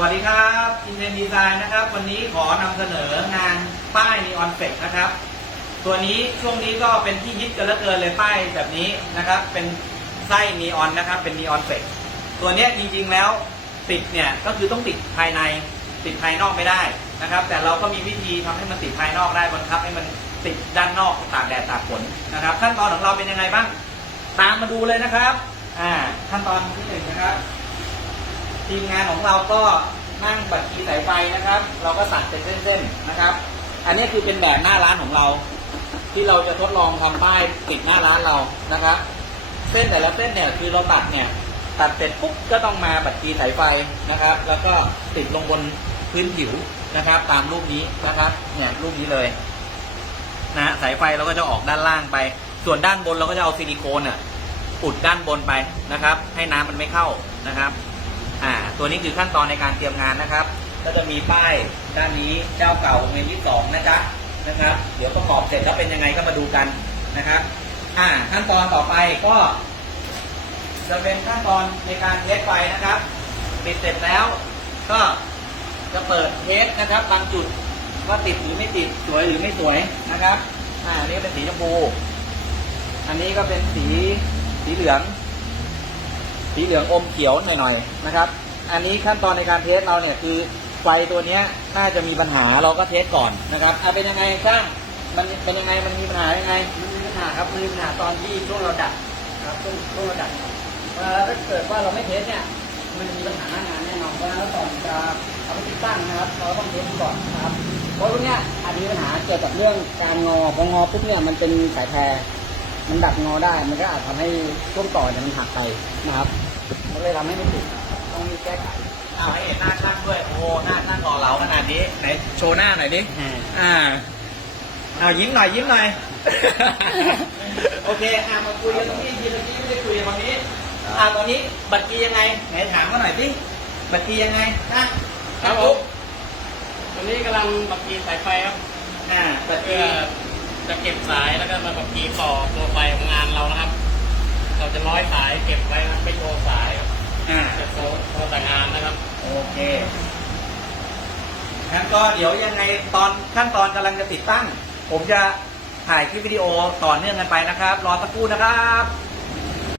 วัสดีครับอินเทนดีไซน์นะครับ วันนี้ขอนำเสนองานป้ายนีออนเฟกนะครับ ตัวนี้ช่วงนี้ก็เป็นที่ยึดกันเหลือเกินเลยป้ายแบบนี้นะครับ เป็นไส้นีออนนะครับ เป็นนีออนเฟกตัวนี้จริงๆแล้วติดเนี่ยก็คือต้องติดภายในติดภายนอกไม่ได้นะครับ แต่เราก็มีวิธีทำให้มันติดภายนอกได้บังคับ ให้มันติดด้านนอกตากแดดตากฝนนะครับ ขั้นตอนของเราเป็นยังไงบ้าง ตามมาดูเลยนะครับ อ่า ขั้นตอนที่หนึ่งนะครับ ทีมงานของเราก็นั่งบัตรคีสายไฟนะครับ เราก็ตัดเป็นเส้นๆนะครับ อันนี้คือเป็นแบบหน้าร้านของเรา ที่เราจะทดลองทำป้ายติดหน้าร้านเรานะครับ เส้นแต่ละเส้นเนี่ยคือเราตัดเนี่ยตัดเสร็จปุ๊บก็ต้องมาบัตรคีสายไฟนะครับ แล้วก็ติดลงบนพื้นผิวนะครับ ตามรูปนี้นะครับ เนี่ยรูปนี้เลยนะฮะสายไฟเราก็จะออกด้านล่างไป ส่วนด้านบนเราก็จะเอาซิลิโคนอะอุดด้านบนไปนะครับ ให้น้ำมันไม่เข้านะครับ อ่าตัวนี้คือขั้นตอนในการเตรียมงานนะครับ ก็จะมีป้ายด้านนี้เจ้าเก่าเวียนที่สองนะจ๊ะนะครับ เดี๋ยวประกอบเสร็จแล้วเป็นยังไงก็มาดูกันนะครับ อ่าขั้นตอนต่อไปก็ จะเป็นขั้นตอนในการเทสไฟนะครับปิดเสร็จแล้ว ก็จะเปิดเทสนะครับ บางจุดว่าติดหรือไม่ติดสวยหรือไม่สวยนะครับ อ่านนี้เป็นสีชมพู อันนี้ก็เป็นสีสีเหลือง สีเหลืองอมเขียวหน่อยๆนะครับ อันนี้ขั้นตอนในการเทสเราเนี่ยคือไฟตัวนี้น่าจะมีปัญหาเราก็เทสก่อนนะครับอะเป็นยังไงช่างมันเป็นยังไงมันมีปัญหายังไงมันมีปัญหาครับมันมีปัญหาตอนที่ช่วงเราดับครับช่วงช่วงเราดับเวลาถ้าเกิดว่าเราไม่เทสเนี่ยมันมีปัญหาหน้างานแน่นอนเพราะฉะนั้นเราก่อนจะเอาไปติดตั้งนะครับ เราต้องเทสก่อนนะครับเพราะพวกเนี้ยอาจจะมีปัญหาเกี่ยวกับเรื่องการงอพองอปุ๊บเนี่ยมันเป็นสายแพร มันดัดงอได้ มันก็อาจทำให้ช่วงต่อเนี่ยมันหักไปนะครับมันเลยทำให้ไม่ติดต้องมีแก้ไขเอาให้เห็นหน้าช่างด้วย โอ้โหหน้าช่างหล่อเหลาขนาดนี้ไหนโชว์หน้าหน่อยดิอ่าเอายิ้มหน่อยยิ้มหน่อยโอเคอ่ามาคุยกันตรงนี้ทีละทีไม่ได้คุยกันวันนี้อ่าตอนนี้บัตรกียังไงไหนถามมาหน่อยสิบัตรกียังไงนะครับผมตอนนี้กำลังบักกีสายไฟครับอ่าบัตรกีเพื่อ จะเก็บสายแล้วก็มาบักกีต่อตัวไฟของงานเรานะครับ เราจะร้อยสายเก็บไว้นะครับไม่โชว์สายครับอ่าจะโชว์โชว์แต่งานนะครับ โอเคงั้นก็เดี๋ยวยังไงตอนขั้นตอนกำลังจะติดตั้ง ผมจะถ่ายคลิปวิดีโอต่อเนื่องกันไปนะครับ รอสักครู่นะครับ